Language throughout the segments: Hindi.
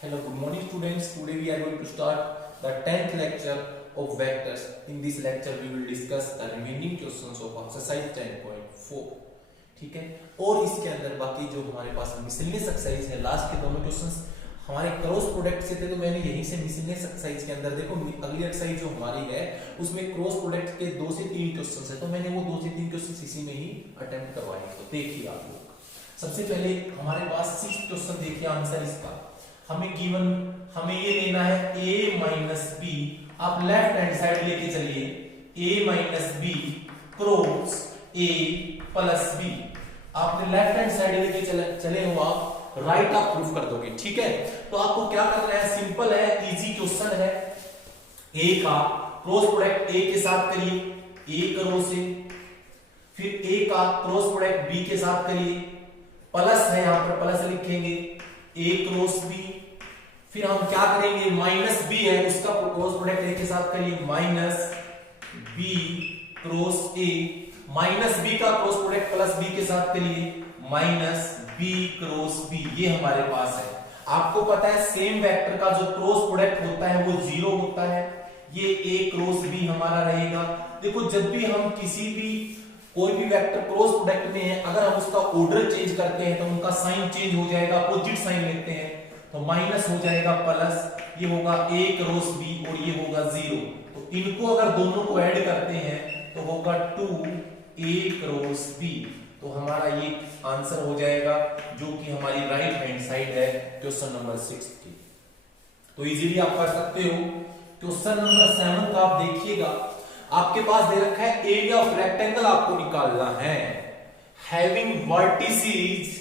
Hello, good morning students. Today we are going to start the 10th lecture of vectors. In this lecture we will discuss the remaining questions of exercise 10.4. ठीक है, और इसके अंदर बाकी जो हमारे पास मिसलेनियस एक्सरसाइज है, लास्ट के दोनों क्वेश्चंस हमारे क्रॉस प्रोडक्ट से थे, तो मैंने यहीं से मिसलेनियस एक्सरसाइज के अंदर देखो अगली एक्सरसाइज जो हमारी है उसमें क्रॉस प्रोडक्ट के 2 से 3 क्वेश्चंस है, तो मैंने वो 2 से 3 क्वेश्चंस इसी में ही अटेम्प्ट करवाए। तो देखिए आप लोग, सबसे पहले हमारे पास 6 क्वेश्चन देखिए आंसर इसका हमें गिवन, हमें ये लेना है a माइनस बी। आप लेफ्ट हैंड साइड लेके चलिए, a minus B cross a plus B. आपने लेफ्ट हैंड साइड लेके चले हो, आप राइट आप प्रूफ कर दोगे। ठीक है, तो आपको क्या करना है, सिंपल है, इजी क्वेश्चन है। a का क्रॉस प्रोडक्ट a के साथ करिए, a करो से, फिर a का क्रॉस प्रोडक्ट b के साथ करिए, प्लस है यहां पर प्लस लिखेंगे a क्रॉस b, फिर हम क्या करेंगे माइनस b है उसका क्रॉस प्रोडक्ट a के साथ करिए, minus b cross a, minus b का क्रॉस प्रोडक्ट प्लस b के साथ करिए, माइनस b क्रॉस b। ये हमारे पास है। आपको पता है सेम वेक्टर का जो क्रॉस प्रोडक्ट होता है वो 0 होता है, ये a क्रॉस b हमारा रहेगा। देखो जब भी हम किसी भी कोई भी वेक्टर क्रॉस प्रोडक्ट में है, अगर हम उसका ऑर्डर चेंज करते हैं तो उनका साइन चेंज हो जाएगा, अपोजिट साइन लेते हैं तो माइनस हो जाएगा प्लस, ये होगा a क्रॉस b और ये होगा 0। तो इनको अगर दोनों को ऐड करते हैं तो होगा 2a क्रॉस b। तो हमारा ये आंसर हो जाएगा जो कि हमारी राइट हैंड साइड है क्वेश्चन नंबर 6 की। तो इजीली आप कर सकते हो। क्वेश्चन नंबर 7 का आप देखिएगा, आपके पास दे रखा है एरिया ऑफ रेक्टेंगल आपको निकालना है, having vertices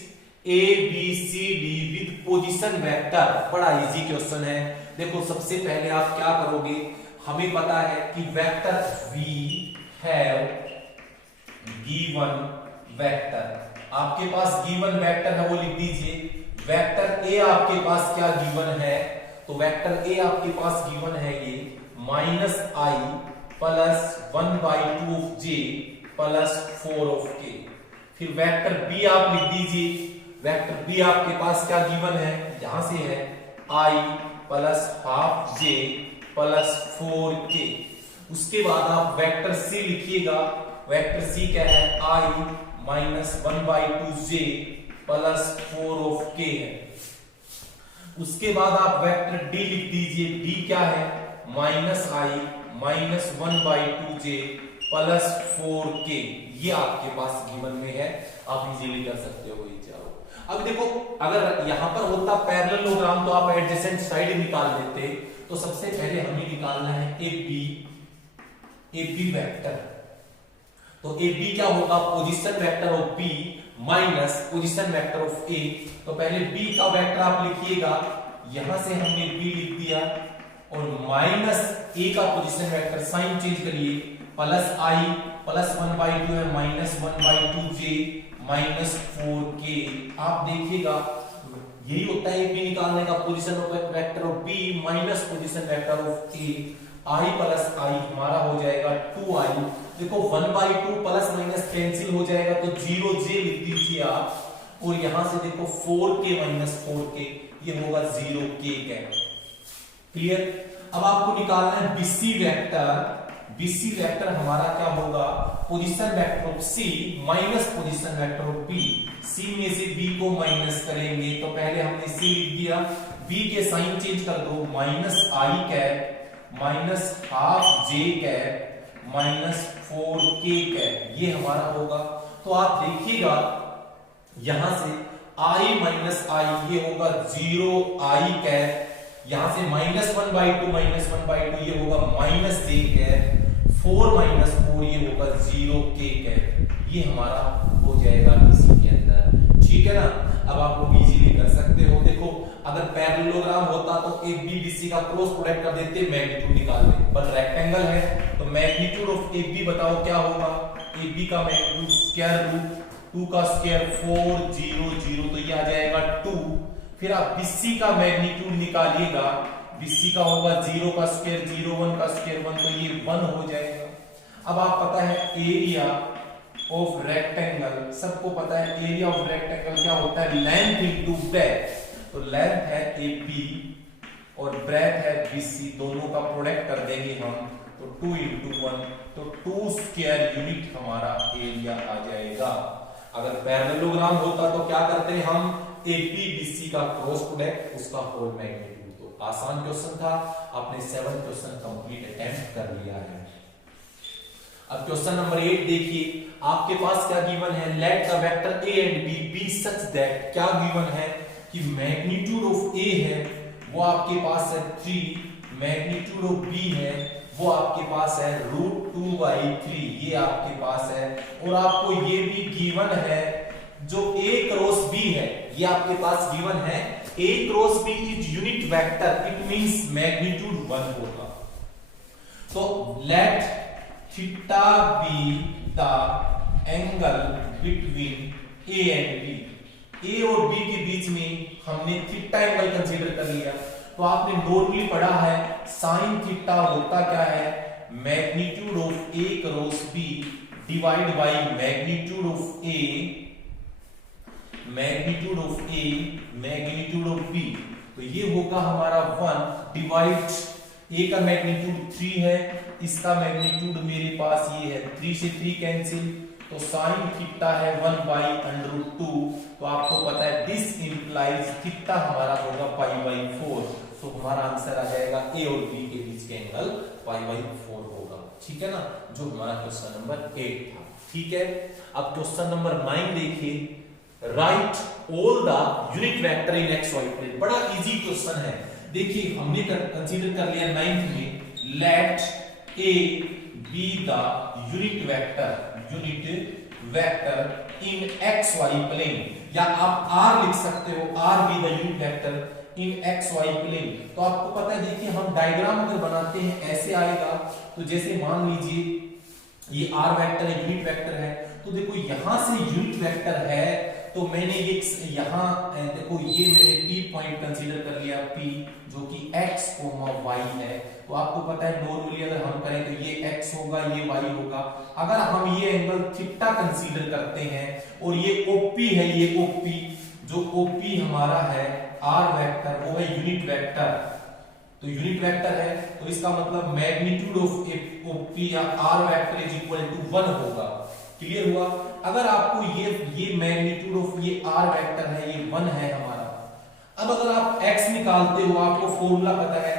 a b c d with position vector. बड़ा इजी क्वेश्चन है। देखो सबसे पहले आप क्या करोगे, हमें पता है कि vector v have given vector, आपके पास गिवन वेक्टर है वो लिख दीजिए। वेक्टर a आपके पास क्या गिवन है, तो वेक्टर a आपके पास गिवन है ये minus I plus 1/2 of j plus 4 of k। फिर वेक्टर b आप लिख दीजिए, वेक्टर b आपके पास क्या गिवन है, यहां से है i plus half j plus 4k। उसके बाद आप वेक्टर c लिखिएगा, वेक्टर c क्या है, i minus 1/2 j plus 4 of k है। उसके बाद आप वेक्टर d लिख दीजिए, d क्या है, माइनस आई माइनस 1/2 j प्लस 4k। ये आपके पास गिवन में है, आप इजीली कर सकते हो ये चारों। अब देखो अगर यहां पर होता पैरेललोग्राम तो आप एडजेसेंट साइड निकाल लेते। तो सबसे पहले हमें निकालना है AB वेक्टर। तो AB क्या होगा, position vector of B minus position vector of A। तो पहले B का वेक्टर आप लिखिएगा, यहां से हमने B लिख दिया, और माइनस A का पोजीशन वेक्टर साइन चेंज करिए, प्लस I प्लस 1/2 है माइनस 1/2 j माइनस 4k। आप देखिएगा यही होता है B निकालने का, position of vector of B minus position vector of A। I plus I हमारा हो जाएगा 2i। देखो 1/2 प्लस माइनस कैंसिल हो जाएगा तो 0j लिख दीजिए आप, और यहां से देखो 4k माइनस 4k, ये होगा 0k कैप। क्लियर। अब आपको निकालना है BC वेक्टर। BC वेक्टर हमारा क्या होगा, position vector of C minus position vector of B। C में से B को माइनस करेंगे, तो पहले हमने C लिख दिया, B के साइन चेंज कर दो, minus I cap minus half j cap minus 4k cap, ये हमारा होगा। तो आप देखिएगा यहां से I माइनस I ये होगा 0i कैप, यहां से माइनस 1/2 ये होगा माइनस j कैप, 4 माइनस 4 ये होगा 0k कैप। ये हमारा हो जाएगा इसी के अंदर। ठीक है ना। अब आप लोग इजीली कर सकते हो। देखो अगर पैरेललोग्राम होता तो AB BC का क्रॉस प्रोडक्ट कर देते, मैग्नीट्यूड निकाल लेते, पर रेक्टेंगल है तो मैग्नीट्यूड ऑफ AB बताओ क्या होगा, AB का मैग्नीट्यूड स्क्वायर रूट 2 का स्क्वायर 4 0 0, तो ये आ जाएगा 2। फिर आप BC का मैग्नीट्यूड निकालिएगा, BC का होगा 0 का स्क्वायर 0 1 का स्क्वायर 1, तो ये 1 हो जाएगा। अब आप पता है एरिया ऑफ रेक्टेंगल, सबको पता है एरिया ऑफ रेक्टेंगल क्या होता है, लेंथ इनटू ब्रेड्थ। तो लेंथ है AP और ब्रेथ है BC, दोनों का प्रोडक्ट कर देंगे हम, तो 2 × 1, तो 2 स्क्वायर यूनिट हमारा एरिया आ जाएगा। अगर पैरेललोग्राम होता तो क्या करते हैं हम, AP BC का क्रॉस प्रोडक्ट, उसका होल मैग्नीट्यूड। तो आसान क्वेश्चन था, आपने 7 क्वेश्चन कंप्लीट अटेम्प्ट कर लिया है। अब क्वेश्चन नंबर 8 देखिए, आपके पास क्या गिवन है, let the vector A and B be such that, क्या गिवन है कि मैग्नीट्यूड ऑफ A है वो आपके पास है 3, मैग्नीट्यूड ऑफ B है वो आपके पास है √2/3, ये आपके पास है। और आपको ये भी गिवन है जो A क्रॉस B है, ये आपके पास गिवन है A cross B is unit vector, it means magnitude 1 होगा। तो let theta be the angle between A and B, A और B के बीच में हमने थीटा एंगल कंसीडर कर लिया। तो आपने नॉर्मली पढ़ा है साइन थीटा होता क्या है, magnitude of A cross B divide by magnitude of A, magnitude of A magnitude of B। तो ये होगा हमारा 1 डिवाइड, A का मैग्नीट्यूड 3 है, इसका मैग्नीट्यूड मेरे पास ये है 3 से 3 कैंसिल, तो साइन थीटा है 1/√2। तो आपको पता है दिस इंप्लाइज थीटा हमारा होगा π/4, तो हमारा आंसर आ जाएगा A और B के बीच के एंगल π/4 होगा। ठीक है ना, जो हमारा क्वेश्चन नंबर 8 था। ठीक है, अब क्वेश्चन नंबर 9 देखिए, write all the unit vector in XY plane. बड़ा इजी क्वेश्चन है, देखिए हमने कंसीडर कर लिया 9th में, let A be the unit vector in XY plane, या आप R लिख सकते हो, R be the unit vector in XY plane. तो आपको पता है, देखिए हम डायग्राम अगर बनाते हैं ऐसे आएगा, तो जैसे मान लीजिए ये R वेक्टर है, यूनिट वेक्टर है, तो देखो यहां से यूनिट वेक्टर है, तो मैंने ये यहां देखो ये मैंने P पॉइंट कंसीडर कर लिया, P जो कि x, y है। तो आपको पता है नॉर्मली अगर हम करें तो ये x होगा, ये y होगा। अगर हम ये एंगल थीटा कंसीडर करते हैं और ये OP है, ये OP जो OP हमारा है R वेक्टर, वो है यूनिट वेक्टर, तो यूनिट वेक्टर है, तो इसका मतलब मैग्नीट्यूड ऑफ OP या R vector is equal to 1 होगा। क्लियर हुआ? अगर आपको ये मैग्नीट्यूड ऑफ ये R वेक्टर है, ये 1 है हमारा। अब अगर आप x निकालते हो, आपको फॉर्मूला पता है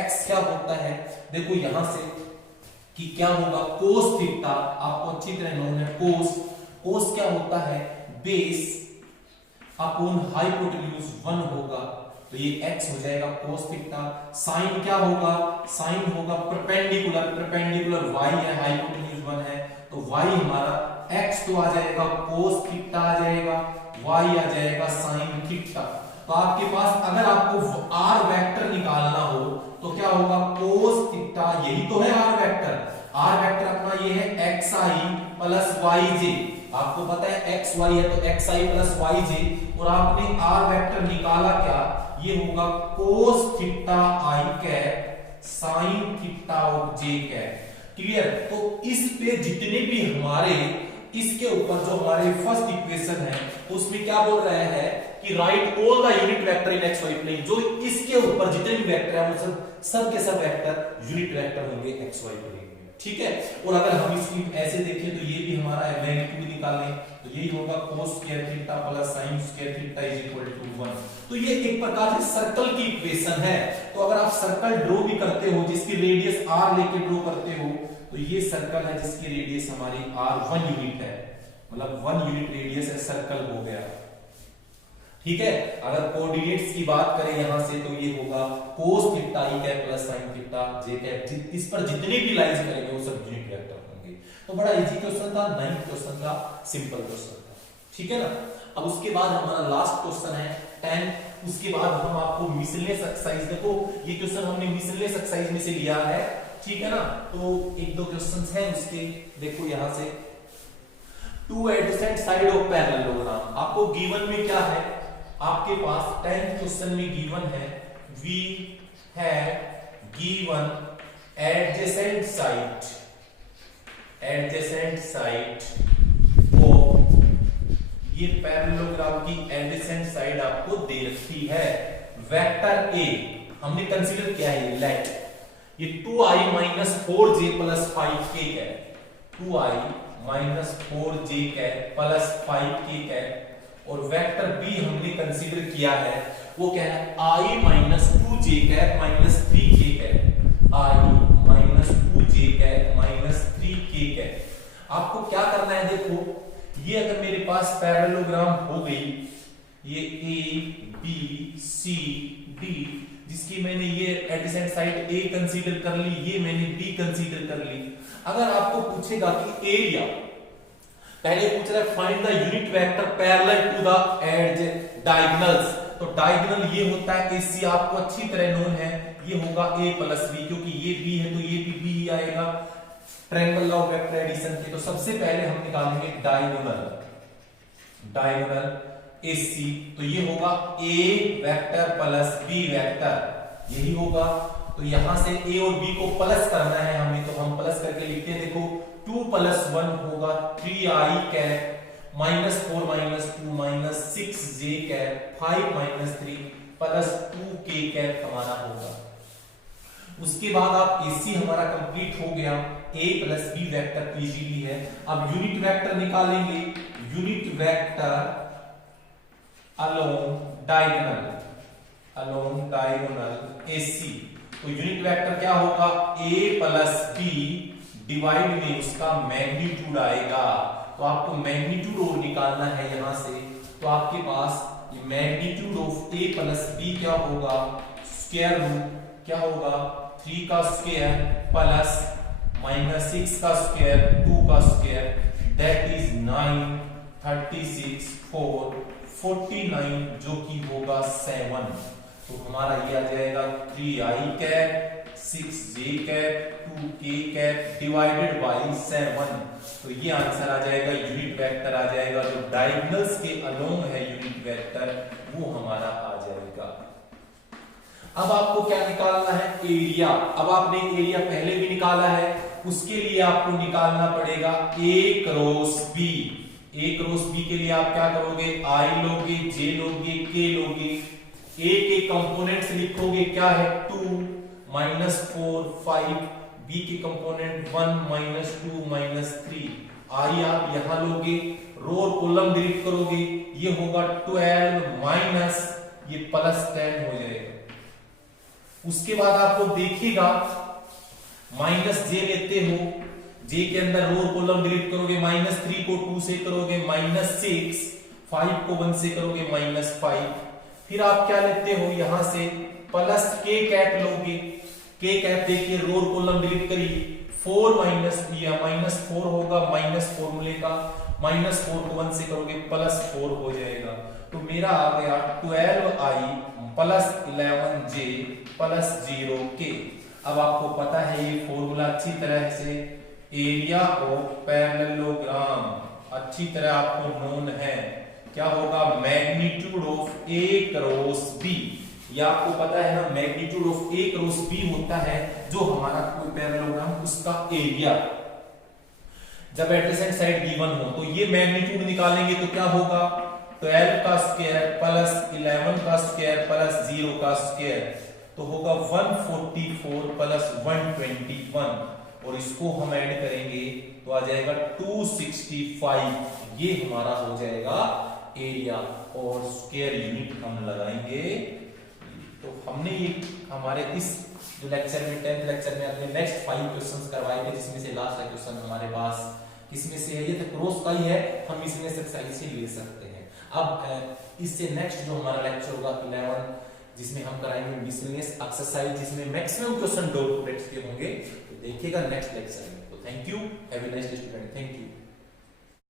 x क्या होता है, देखो यहां से कि क्या होगा, cos थीटा आपको अच्छी तरह नोन है, cos क्या होता है, बेस अपॉन हाइपोटेन्यूज 1 होगा, तो ये x हो जाएगा cos थीटा। sin क्या होगा, sin होगा परपेंडिकुलर y है, हाइपोटेन्यूज 1 है, तो y हमारा x तो आ जाएगा cos थीटा आ जाएगा, y आ जाएगा sin थीटा। तो आपके पास अगर आपको r वेक्टर निकालना हो तो क्या होगा, cos थीटा, यही तो है r वेक्टर। r वेक्टर अपना ये है xi प्लस yj, आपको पता है xy है तो xi प्लस yj, और आपने r वेक्टर निकाला क्या, ये होगा cos theta i cap sin theta of j cap. Clear? तो इस पे जितने भी हमारे इसके ऊपर जो हमारे फर्स्ट इक्वेशन है उसमें क्या बोल रहा है कि write all the unit vector in XY plane, जो इसके ऊपर जितने भी वेक्टर है वो सब के सब वेक्टर यूनिट वेक्टर होंगे XY प्लेन में। ठीक है, और अगर हम इसकी ऐसे देखें तो ये भी हमारा है, मैग्नीट्यूड निकालें तो यही होगा cos square theta plus sin square theta is equal to 1। तो ये एक प्रकार से सर्कल की इक्वेशन है। तो अगर आप सर्कल ड्रॉ भी करते हो जिसकी रेडियस r लेके ड्रॉ करते हो, तो ये सर्कल है जिसकी रेडियस हमारी r 1 यूनिट है, मतलब 1 यूनिट रेडियस है, सर्कल हो गया। ठीक है, अगर कोऑर्डिनेट्स की बात करें यहां से तो ये होगा cos theta i cap plus sin theta j cap, इस पर जितने भी लाइंस करेंगे वो सब यूनिट वेक्टर होंगे। तो बड़ा इजी क्वेश्चन था, 9th क्वेश्चन का सिंपल क्वेश्चन था। ठीक है ना, अब उसके बाद हमारा लास्ट क्वेश्चन है 10, उसके बाद हम आपको मिसलेनियस एक्सरसाइज, देखो ये क्वेश्चन हमने मिसलेनियस एक्सरसाइज में से लिया है। ठीक है ना, तो एक दो क्वेश्चंस हैं उसके, देखो यहां से, two adjacent side of parallelogram, आपको गिवन में क्या है, आपके पास 10th क्वेश्चन में गिवन है, we have given adjacent side of ये पैरेललोग्राम की एडजेसेंट साइड आपको दे रखी है। वेक्टर ए हमने कंसीडर किया है, लेट ये 2i minus 4j plus 5k है, 2i minus 4j plus 5k है। और वेक्टर बी हमने कंसीडर किया है, वो क्या है, i minus 2j minus 3k है, i minus 2j minus 3k है। आपको क्या करना है, देखो ये अगर मेरे पास पैरेललोग्राम हो गई, ये ए बी सी डी, जिसकी मैंने ये एडजेसेंट साइड ए कंसीडर कर ली, ये मैंने बी कंसीडर कर ली। अगर आपको पूछेगा कि एरिया, पहले पूछ रहा है find the unit vector parallel to the edge diagonals, तो डायगोनल ये होता है एसी, आपको अच्छी तरह नोन है, ये होगा ए प्लस बी, क्योंकि ये बी है तो ये भी बी ही आएगा triangle law of vector addition के। तो सबसे पहले हम निकालेंगे डायगोनल, डायगोनल एसी, तो ये होगा ए वेक्टर प्लस बी वेक्टर, यही होगा। तो यहां से ए और बी को प्लस करना है हमें, तो हम प्लस करके लिखते हैं, देखो 2 + 1 होगा 3i cap minus 4 minus 2 minus 6j cap 5 minus 3 plus 2k cap हमारा होगा। उसके बाद आप एसी हमारा कंप्लीट हो गया, ए प्लस बी वेक्टर तो इजीली है। अब यूनिट वेक्टर निकालेंगे, unit vector along diagonal, along diagonal AC, तो यूनिट वेक्टर क्या होगा, ए प्लस बी डिवाइड में उसका मैग्नीट्यूड आएगा। तो आपको मैग्नीट्यूड और निकालना है यहां से, तो आपके पास ये magnitude of A plus B क्या होगा, स्क्वायर रूट क्या होगा 3 का स्क्वायर प्लस माइनस 6 का स्क्वायर 2 का स्क्वायर, दैट इज 9 36 4 49, जो कि होगा 7। तो हमारा ये आ जाएगा 3i cap 6j cap 2k cap divided by 7। तो ये आंसर आ जाएगा, यूनिट वेक्टर आ जाएगा, जो डायगोनल्स के अलोंग है यूनिट वेक्टर, वो हमारा आ जाएगा। अब आपको क्या निकालना है, एरिया। अब आपने एरिया पहले भी निकाला है, उसके लिए आपको निकालना पड़ेगा a cross b। a cross b के लिए आप क्या करोगे, i लोगे, j लोगे, k लोगे, a के कंपोनेंट्स लिखोगे, क्या है 2 माइनस 4 5, b के कंपोनेंट 1 माइनस 2 माइनस 3, i आप यहां लोगे, रो और कॉलम डिलीट करोगे, ये होगा 12 माइनस ये प्लस 10 हो जाएगा। उसके बाद आपको देखिएगा माइनस जे लेते हो, जे के अंदर रो और कॉलम डिलीट करोगे, माइनस 3 को 2 से करोगे माइनस 6, 5 को 1 से करोगे माइनस 5, फिर आप क्या लेते हो यहां से प्लस के कैप लोगे, के कैप देखिए रो और कॉलम डिलीट करिए, 4 माइनस या माइनस 4 होगा, माइनस फॉर्मूले का माइनस 4 को 1 से करोगे प्लस 4 हो जाएगा। तो मेरा आ गया 12i plus 11j plus 0k। अब आपको पता है ये फॉर्मूला अच्छी तरह से, एरिया ऑफ पैरेललोग्राम अच्छी तरह आपको नोन है, क्या होगा magnitude of a cross b। ये आपको पता है ना, magnitude of a cross b होता है जो हमारा कोई पैरेललोग्राम उसका एरिया, जब एडजेसेंट साइड गिवन हो। तो ये मैग्नीट्यूड निकालेंगे तो क्या होगा 12 का स्क्वायर प्लस 11 का स्क्वायर प्लस 0 का स्क्वायर, तो होगा 144 प्लस 121, और इसको हम ऐड करेंगे तो आ जाएगा 265। ये हमारा हो जाएगा एरिया, और स्क्वायर यूनिट हम लगाएंगे। तो हमने ये हमारे इस जो लेक्चर में 10th लेक्चर में अपने नेक्स्ट 5 क्वेश्चंस करवाए थे, जिसमें से लास्ट क्वेश्चन हमारे पास किसमें से है, ये तो क्रॉस का ही है, हम इसमें से एक्सरसाइज से ले सकते हैं। अब इससे नेक्स्ट जो हमारा लेक्चर होगा 11, जिसमें हम कराएंगे मिसलेनियस एक्सरसाइज, जिसमें मैक्सिमम क्वेश्चन 2 के होंगे। तो देखिएगा नेक्स्ट लेक्चर में। तो thank you, have a nice day student, thank you.